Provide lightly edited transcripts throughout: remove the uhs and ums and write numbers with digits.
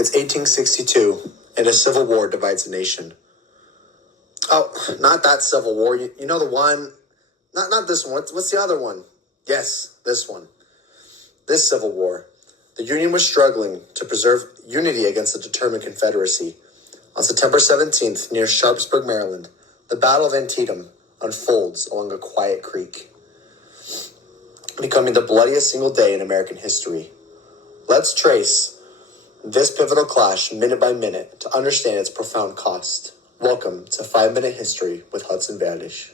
It's 1862, and a civil war divides the nation. Oh, not that Civil War. You know the one? Not this one. What's the other one? Yes, this one. This Civil War. The Union was struggling to preserve unity against a determined Confederacy. On September 17th, near Sharpsburg, Maryland, the Battle of Antietam unfolds along a quiet creek, becoming the bloodiest single day in American history. Let's trace this pivotal clash minute by minute to understand its profound cost. Welcome to 5-Minute History with Hudson Vandish.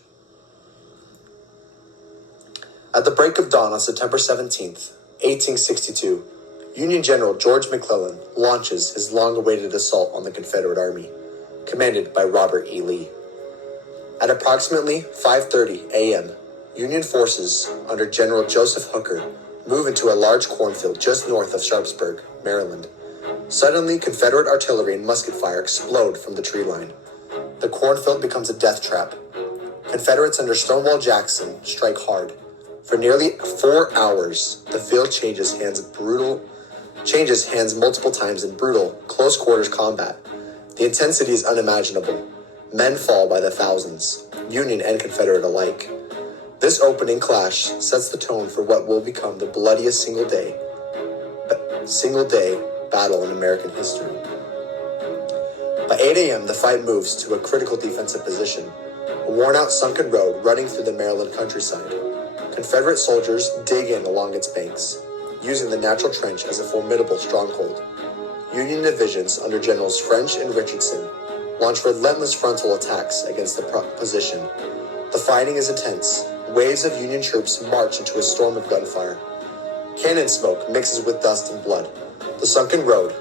At the break of dawn on September 17th, 1862, Union General George McClellan launches his long-awaited assault on the Confederate Army, commanded by Robert E. Lee. At approximately 5:30 a.m., Union forces under General Joseph Hooker move into a large cornfield just north of Sharpsburg, Maryland. Suddenly, Confederate artillery and musket fire explode from the tree line. The cornfield becomes a death trap. Confederates under Stonewall Jackson strike hard. For nearly 4 hours, the field changes hands multiple times in brutal, close-quarters combat. The intensity is unimaginable. Men fall by the thousands, Union and Confederate alike. This opening clash sets the tone for what will become the bloodiest single day battle in American history. By 8 a.m., the fight moves to a critical defensive position, a worn-out sunken road running through the Maryland countryside. Confederate soldiers dig in along its banks, using the natural trench as a formidable stronghold. Union divisions under Generals French and Richardson launch relentless frontal attacks against the position. The fighting is intense. Waves of Union troops march into a storm of gunfire. Cannon smoke mixes with dust and blood. The sunken road,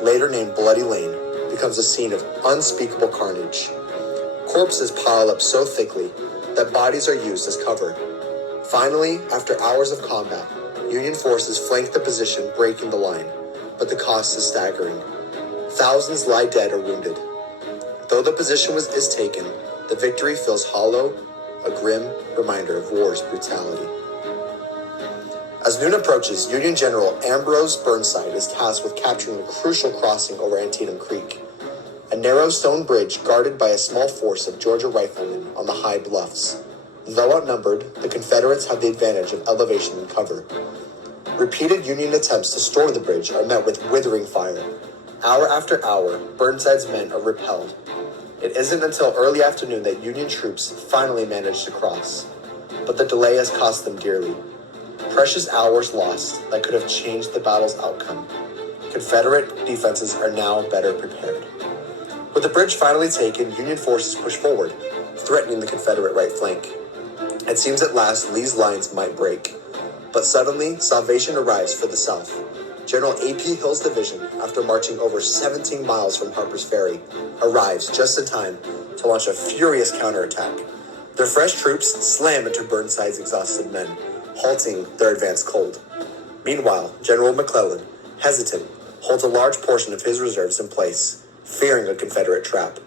later named Bloody Lane, becomes a scene of unspeakable carnage. Corpses pile up so thickly that bodies are used as cover. Finally, after hours of combat, Union forces flank the position, breaking the line, but the cost is staggering. Thousands lie dead or wounded. Though the position is taken, the victory feels hollow, a grim reminder of war's brutality. As noon approaches, Union General Ambrose Burnside is tasked with capturing a crucial crossing over Antietam Creek, a narrow stone bridge guarded by a small force of Georgia riflemen on the high bluffs. Though outnumbered, the Confederates have the advantage of elevation and cover. Repeated Union attempts to storm the bridge are met with withering fire. Hour after hour, Burnside's men are repelled. It isn't until early afternoon that Union troops finally manage to cross, but the delay has cost them dearly. Precious hours lost that could have changed the battle's outcome. Confederate defenses are now better prepared. With the bridge finally taken, Union forces push forward, threatening the Confederate right flank. It seems at last Lee's lines might break, but suddenly salvation arrives for the South. General A.P. Hill's division, after marching over 17 miles from Harper's Ferry, arrives just in time to launch a furious counterattack. Their fresh troops slam into Burnside's exhausted men, halting their advance cold. Meanwhile, General McClellan, hesitant, holds a large portion of his reserves in place, fearing a Confederate trap.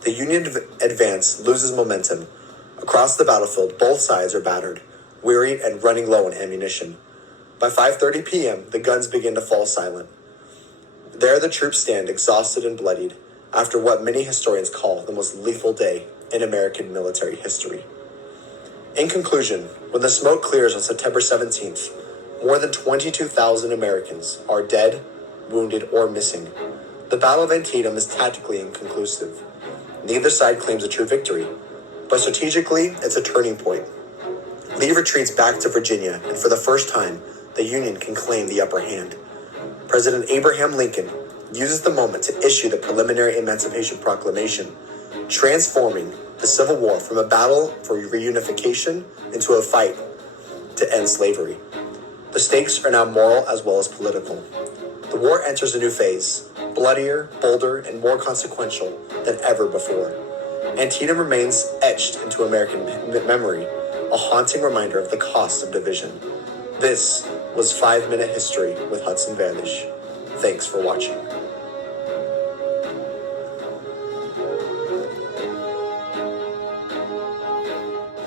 The Union advance loses momentum. Across the battlefield, both sides are battered, wearied, and running low on ammunition. By 5:30 p.m., the guns begin to fall silent. There the troops stand, exhausted and bloodied, after what many historians call the most lethal day in American military history. In conclusion, when the smoke clears on September 17th, more than 22,000 Americans are dead, wounded, or missing. The Battle of Antietam is tactically inconclusive. Neither side claims a true victory, but strategically, it's a turning point. Lee retreats back to Virginia, and for the first time, the Union can claim the upper hand. President Abraham Lincoln uses the moment to issue the preliminary Emancipation Proclamation, transforming the Civil War from a battle for reunification into a fight to end slavery. The stakes are now moral as well as political. The war enters a new phase, bloodier, bolder, and more consequential than ever before. Antietam remains etched into American memory, a haunting reminder of the cost of division. This was 5-Minute History with Hudson Vandish. Thanks for watching.